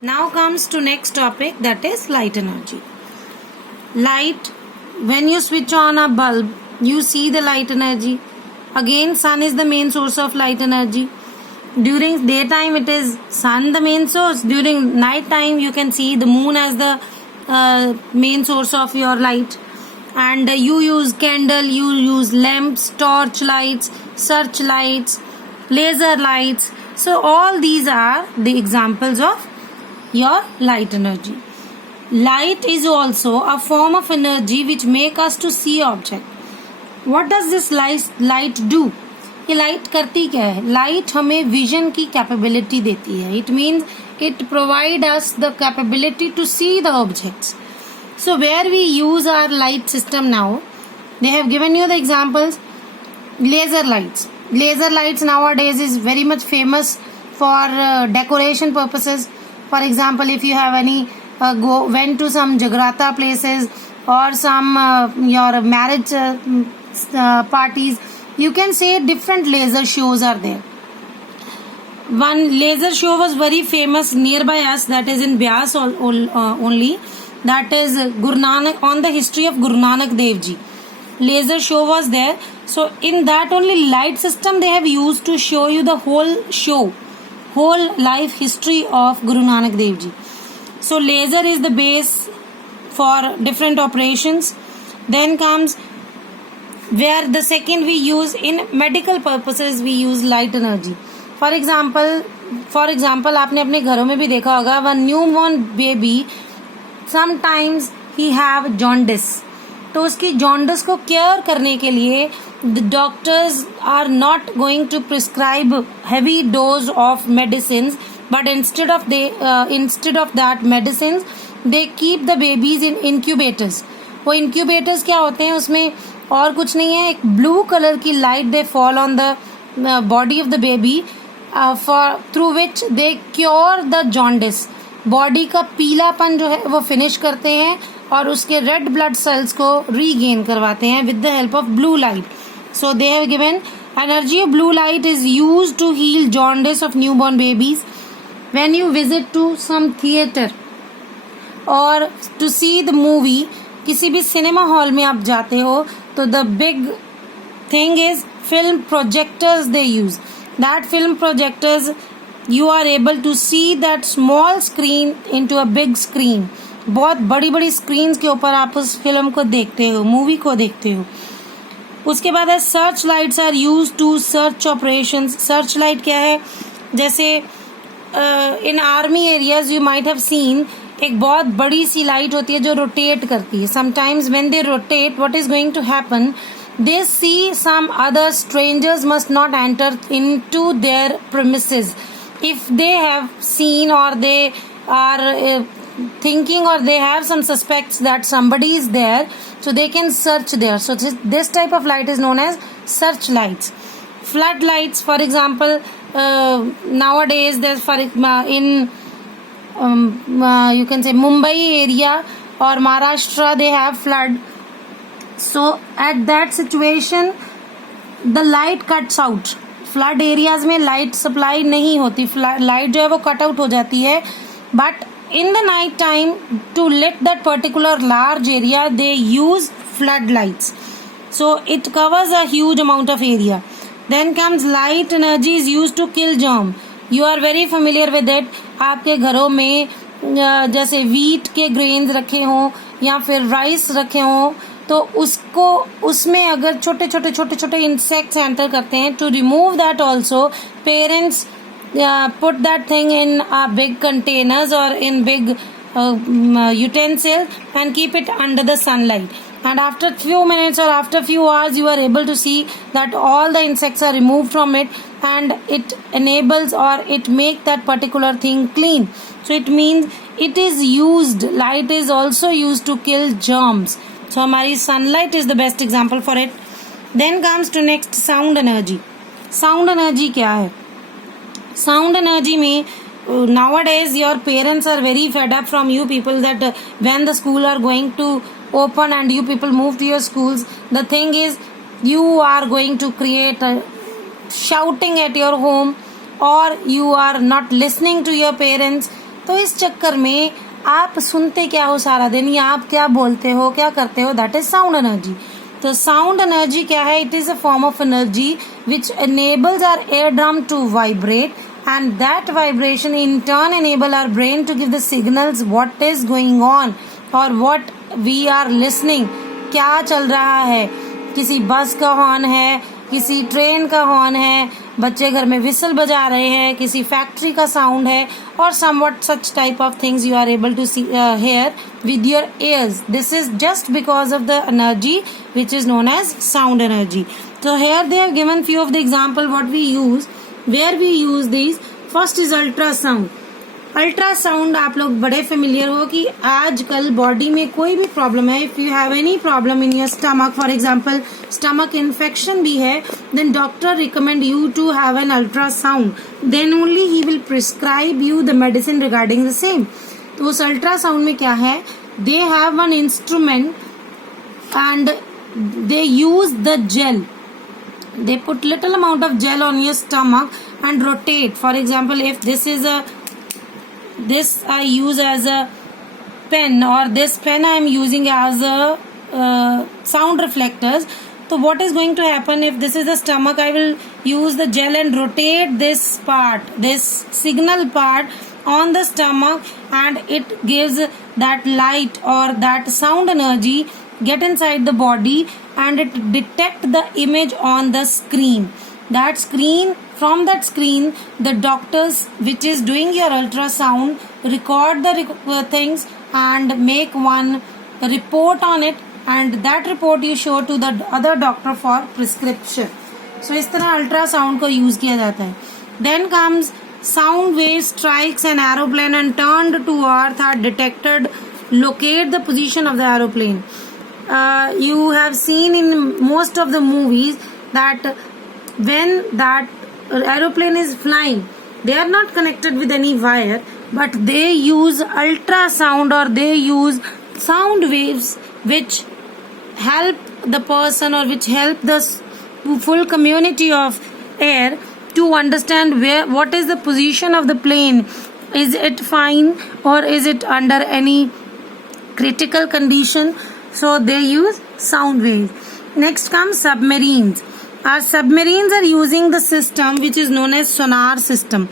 Now comes to next topic, that is light energy. Light, when you switch on a bulb, you see the light energy. Again, sun is the main source of light energy. During daytime, it is sun the main source. During night time, you can see the moon as the main source of your light. And you use candle, you use lamps, torch lights, search lights, laser lights. So all these are the examples of your light energy. Light is also a form of energy which make us to see object. What does this light do? ये light करती क्या है? Light हमें vision की capability देती है. It means it provide us the capability to see the objects. So where we use our light system now, they have given you the examples. Laser lights. Laser lights nowadays is very much famous for decoration purposes. For example, if you have any went to some Jagrata places or some your marriage parties, you can say different laser shows are there. One laser show was very famous nearby us, that is in Byas only. That is Guru Nanak, on the history of Guru Nanak Dev Ji. Laser show was there. So in that only light system they have used to show you the whole show, whole life history of Guru Nanak Dev Ji. So laser is the base for different operations. Then comes where the second we use in medical purposes, we use light energy. For example आपने अपने घरों में भी देखा होगा, one newborn baby sometimes he have jaundice. तो उसकी jaundice को केयर करने के लिए the doctors are not going to prescribe heavy dose of medicines, but instead of that medicines they keep the babies in incubators. वो incubators क्या होते हैं, उसमें और कुछ नहीं है, एक ब्लू कलर की light they fall on the body of the baby for through which they cure the jaundice. Body का पीलापन जो है वो फिनिश करते हैं और उसके रेड ब्लड सेल्स को रीगेन करवाते हैं with the help of blue light. So they have given energy of blue light is used to heal jaundice of newborn babies. When you visit to some theatre और to see the movie, किसी भी cinema hall में आप जाते हो तो the big thing is film projectors they use. That film projectors you are able to see that small screen into a big screen. बहुत बड़ी बड़ी स्क्रीन्स के ऊपर आप उस फिल्म को देखते हो, मूवी को देखते हो. उसके बाद है search lights are use to search operations. Search light क्या है? जैसे in army areas you might have seen एक बहुत बड़ी सी लाइट होती है जो रोटेट करती है. Sometimes when they rotate what is going to happen, they see some other strangers must not enter into their premises. If they have seen or they are thinking or they have some suspects that somebody is there, so they can search there. So this type of light is known as search lights. Flood lights, for example, nowadays there's in you can say Mumbai area or Maharashtra, they have flood. So at that situation the light cuts out. Flood areas में light supply नहीं होती, light जो है वो cut out हो जाती है. But in the night time to lit that particular large area they use flood lights. So it covers a huge amount of area. Then comes light energy is use to kill germ. You are very familiar with it. आपके घरों में जैसे wheat के grains रखे हों या फिर rice रखे हों, तो उसमें अगर छोटे छोटे इंसेक्ट्स एंटर करते हैं, to remove that also parents put that thing in big containers और in big utensil and keep it under the sunlight. And after few minutes or after few hours you are able to see that all the insects are removed from it and it enables or it make that particular thing clean. So it means it is used, light is also used to kill germs. So हमारी sunlight is the best example for it. Then comes to next sound energy. Sound energy क्या है? Sound energy में nowadays your parents are very fed up from you people that when the school are going to open and you people move to your schools, the thing is you are going to create a shouting at your home or you are not listening to your parents. तो इस चक्कर में आप सुनते क्या हो सारा दिन, या आप क्या बोलते हो, क्या करते हो, दैट इज साउंड एनर्जी. तो साउंड एनर्जी क्या है? It is a form of energy which enables our eardrum to vibrate, and that vibration in turn enable our brain to give the signals what is going on or what we are listening. क्या चल रहा है, किसी बस का horn है, किसी train का हॉर्न है, बच्चे घर में विसल बजा रहे हैं, किसी फैक्ट्री का साउंड है, और somewhat such type of things you are able to see hear with your ears. This is just because of the energy which is known as sound energy. So here they have given few of the example what we use, where we use these. First is ultrasound. Ultrasound आप लोग बड़े familiar हो कि आजकल body में कोई भी problem है, if you have any problem in your stomach, for example stomach infection भी है, then doctor recommend you to have an ultrasound, then only he will prescribe you the medicine regarding the same. तो उस ultrasound में क्या है, they have one instrument and they use the gel. They put little amount of gel on your stomach and rotate. For example, if this I use as a pen, or this pen I am using as a sound reflectors. So what is going to happen if this is the stomach? I will use the gel and rotate this part, this signal part on the stomach, and it gives that light or that sound energy get inside the body, and it detect the image on the screen. That screen, from that screen, the doctors which is doing your ultrasound record the things and make one report on it, and that report you show to the other doctor for prescription. So इस तरह ultrasound को use किया जाता है. Then comes sound wave strikes an aeroplane and turned to earth are detected. Locate the position of the aeroplane. You have seen in most of the movies that when that aeroplane is flying, they are not connected with any wire, but they use ultrasound, or they use sound waves which help the person, or which help the full community of air to understand what is the position of the plane. Is it fine, or is it under any critical condition? So they use sound waves. Next comes submarines. Our submarines are using the system which is known as sonar system.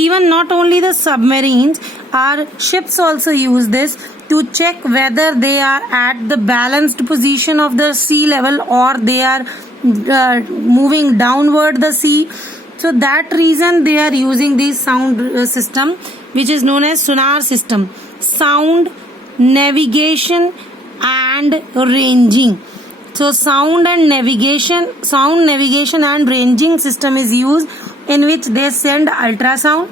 Even not only the submarines, our ships also use this to check whether they are at the balanced position of the sea level, or they are moving downward the sea. So that reason they are using this sound system which is known as sonar system. Sound, navigation and ranging. So sound navigation and ranging system is used, in which they send ultrasound,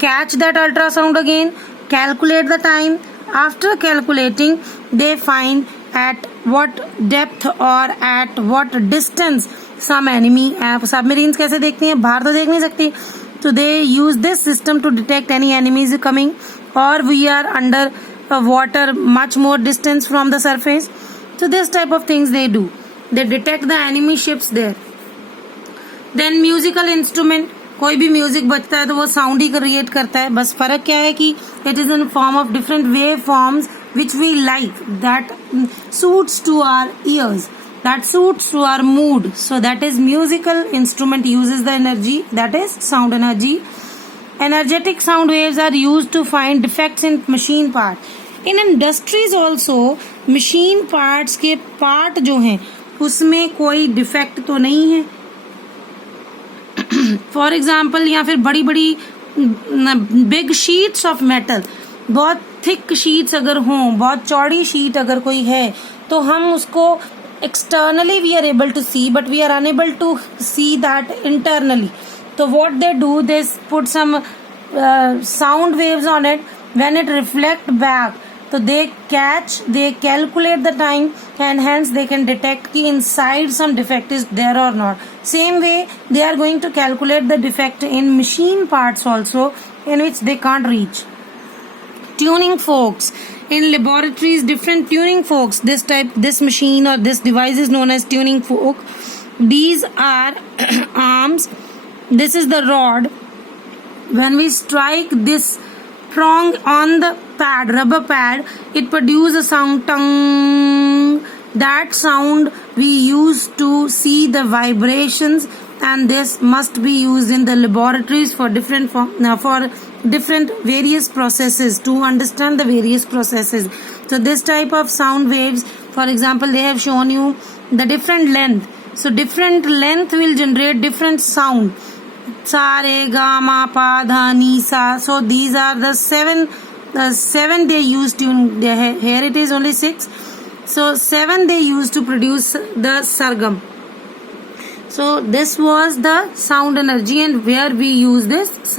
catch that ultrasound again, calculate the time. After calculating, they find at what depth or at what distance some enemy. Submarines कैसे देखती हैं, बाहर तो देख नहीं सकती. So they use this system to detect any enemies coming, or we are under water much more distance from the surface. So this type of things they do. They detect the enemy ships there. Then musical instrument. कोई भी music बजता है तो वो sound ही create करता है, बस फर्क क्या है कि it is in form of different wave forms which we like, that suits to our ears, that suits to our mood. So that is musical instrument uses the energy, that is sound energy. Energetic sound waves are used to find defects in machine part. In industries also machine parts के part जो हैं उसमें कोई defect तो नहीं है. For example, या फिर बड़ी बड़ी बिग शीट्स ऑफ मेटल, बहुत थिक शीट्स अगर हों, बहुत चौड़ी शीट अगर कोई है, तो हम उसको externally we are able to see, but we are unable to see that internally. So what they do, they put some sound waves on it. When it reflect back, so they calculate the time, and hence they can detect the inside some defect is there or not. Same way they are going to calculate the defect in machine parts also, in which they can't reach. Tuning forks. In laboratories, different tuning forks. This machine or this device is known as tuning fork. These are arms. This is the rod. When we strike this prong on the pad, rubber pad, it produces a sound tung. That sound we use to see the vibrations, and this must be used in the laboratories for different various processes, to understand the various processes. So this type of sound waves, for example, they have shown you the different length. So different length will generate different sound. Sa, re, ga, ma, pa, dha, ni, sa. So these are the seven they used to, here it is only 6. So 7 they used to produce the sargam. So this was the sound energy, and where we use this sound.